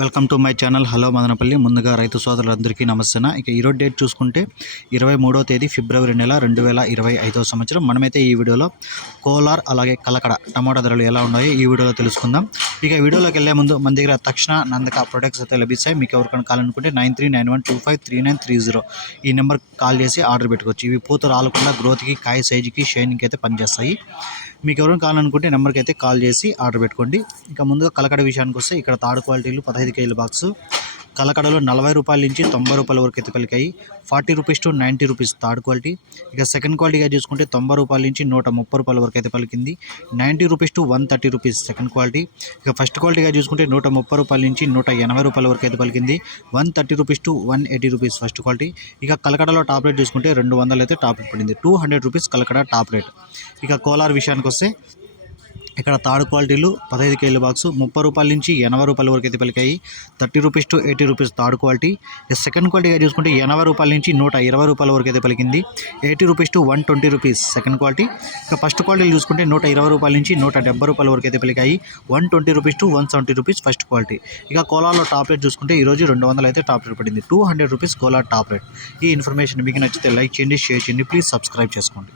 Welcome to my channel. Hello Madanapalle. ముందుగా రైతు సోదరులందరికీ నమస్తే ఇక ఈరోజు డేట్ చూసుకుంటే ఇరవై మూడో తేదీ ఫిబ్రవరి నెల రెండు వేల ఇరవై ఐదో సంవత్సరం. మనమైతే ఈ వీడియోలో కోలార్ అలాగే కలకడ టమాటా ధరలు ఎలా ఉన్నాయో ఈ వీడియోలో తెలుసుకుందాం. ఇక వీడియోలోకి వెళ్ళే ముందు మన దగ్గర తక్షణ నందక ప్రొడక్ట్స్ అయితే లభిస్తాయి. మీకు ఎవరికైనా కావాలనుకుంటే nine three nine one two five three nine three zero ఈ నెంబర్ కాల్ చేసి ఆర్డర్ పెట్టుకోవచ్చు. ఇవి పూత రాలకుండా గ్రోత్కి కాయ సైజుకి షైనింగ్కి అయితే పనిచేస్తాయి. మీకు ఎవరైనా కావాలనుకుంటే నెంబర్కి అయితే కాల్ చేసి ఆర్డర్ పెట్టుకోండి. ఇక ముందుగా కలకడ విషయానికి వస్తే ఇక్కడ థర్డ్ క్వాలిటీలు పదహైదు కేజీల బాక్సు. కలకడలో నలభై రూపాయల నుంచి తొంభై రూపాయల వరకు అయితే పలికాయి forty rupees to ninety rupees third quality. ఇక సెకండ్ క్వాలిటీగా చూసుకుంటే తొంభై రూపాయల నుంచి నూట ముప్పై రూపాయల వరకు అయితే పలికింది. Ninety rupees to one thirty rupees second quality. ఇక ఫస్ట్ క్వాలిటీగా చూసుకుంటే నూట ముప్పై రూపాయల నుంచి నూట ఎనభై రూపాయల వరకు అయితే పలికింది. One thirty rupees to one eighty rupees first quality. ఇక కలకడలో టాప్ రేట్ చూసుకుంటే రెండు వందలు అయితే టాప్ రేట్ పడింది. Two hundred rupees Kalakada top rate. ఇక కోలార్ విషయానికి వస్తే ఇక్కడ థర్డ్ క్వాలిటీలు పదహైదు కేజీల బాక్స్ ముప్పై రూపాయల నుంచి ఎనభై రూపాయల వరకు అయితే పలికాయి. Thirty rupees to eighty rupees third quality. Second క్వాలిటీగా చూసుకుంటే ఎనభై రూపాయల నుంచి నూట ఇరవై రూపాయల వరకు అయితే పలికింది. Eighty rupees to one twenty rupees second quality. ఇక ఫస్ట్ క్వాలిటీలు చూసుకుంటే నూట ఇరవై రూపాయల నుంచి నూట డెబ్బై రూపాయల వరకు అయితే పలికాయి. One twenty rupees to one seventy rupees first quality. ఇక కోలాలో టాప్ రేట్ చూసుకుంటే ఈరోజు రెండు వందలు అయితే టాప్ రేట్ పడింది. Two hundred rupees Kola top rate. ఈ ఇన్ఫర్మేషన్ మీకు నచ్చితే లైక్ చేయండి షేర్ చేయండి ప్లీజ్ సబ్స్క్రైబ్ చేసుకోండి.